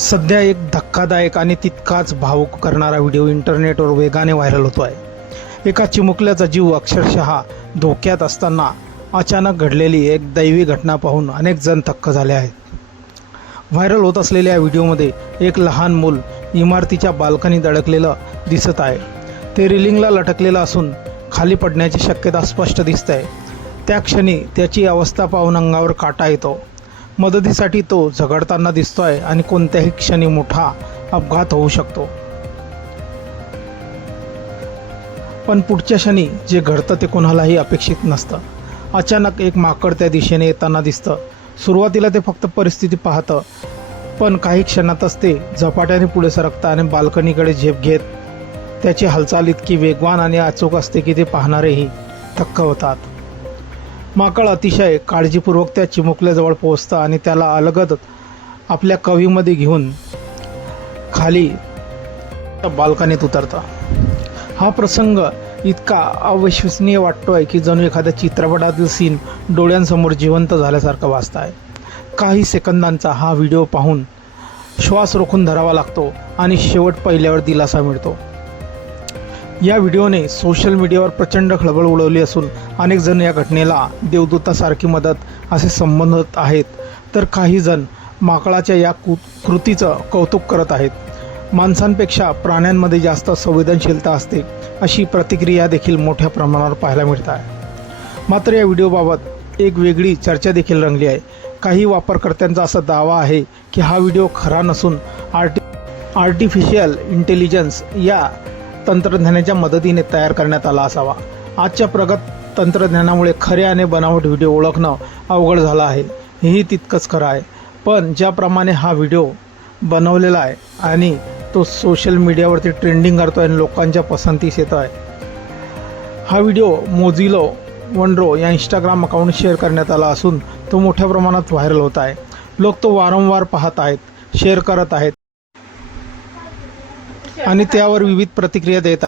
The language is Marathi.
सध्या एक धक्कादायक आणि तितकाच भावुक करणारा व्हिडिओ इंटरनेटवर वेगाने व्हायरल होतो आहे. एका चिमुकल्याचा जीव अक्षरशः धोक्यात असताना अचानक घडलेली एक दैवी घटना पाहून अनेक जण थक्क झाले आहेत. व्हायरल होत असलेल्या या व्हिडिओमध्ये एक लहान मूल इमारतीच्या बाल्कनीत अडकलेलं दिसत आहे. ते रेलिंगला लटकलेलं असून खाली पडण्याची शक्यता स्पष्ट दिसत आहे. त्या क्षणी त्याची अवस्था पाहून अंगावर काटा येतो. मदतीसाठी तो झगडताना दिसतोय आणि कोणत्याही क्षणी मोठा अपघात होऊ शकतो. पण पुढच्या क्षणी जे घडतं ते कोणालाही अपेक्षित नसतं. अचानक एक माकड त्या दिशेने येताना दिसतं. सुरुवातीला ते फक्त परिस्थिती पाहतं, पण काही क्षणातच ते झपाट्याने पुढे सरकतं आणि बाल्कनीकडे झेप घेत. त्याची हालचाल इतकी वेगवान आणि अचूक असते की ते पाहणारेही थक्क होतात. माकड अतिशय काळजीपूर्वक त्या चिमुकल्याजवळ पोहोचतं आणि त्याला अलगद आपल्या कवीमध्ये घेऊन खाली बाल्कनीत उतरतं. हा प्रसंग इतका अविश्वसनीय वाटतोय की जणू एखाद्या चित्रपटातील सीन डोळ्यांसमोर जिवंत झाल्यासारखं वाटत आहे. काही सेकंदांचा हा व्हिडिओ पाहून श्वास रोखून धरावा लागतो आणि शेवट पाहिल्यावर दिलासा मिळतो. या व्हिडिओने सोशल मीडियावर प्रचंड खळबळ उडवली असून अनेक जण या घटनेला देवदूतासारखी मदत असे संबोधत आहेत, तर काही जण माकडाच्या या कृतीचं कौतुक करत आहेत. माणसांपेक्षा प्राण्यांमध्ये जास्त संवेदनशीलता असते अशी प्रतिक्रिया देखील मोठ्या प्रमाणावर पाहायला मिळत आहे. मात्र या व्हिडिओबाबत एक वेगळी चर्चा देखील रंगली आहे. काही वापरकर्त्यांचा असा दावा आहे की हा व्हिडिओ खरा नसून आर्टिफिशियल इंटेलिजन्स या तंत्रज्ञानाच्या मदतीने तयार करण्यात आला असावा. आजच्या प्रगत तंत्रज्ञानामुळे खरे आणि बनावट व्हिडिओ ओळखणं अवघड झालं आहे, हेही तितकंच खरं आहे. पण ज्याप्रमाणे हा व्हिडिओ बनवलेला आहे आणि तो सोशल मीडियावरती ट्रेंडिंग करतो आहे आणि लोकांच्या पसंतीस येतो आहे, हा व्हिडिओ मोझिलो वनरो या इंस्टाग्राम अकाउंट शेअर करण्यात आला असून तो मोठ्या प्रमाणात व्हायरल होत आहे. लोक तो वारंवार पाहत आहेत, शेअर करत आहेत आणि त्यावर विविध प्रतिक्रिया देत आहेत.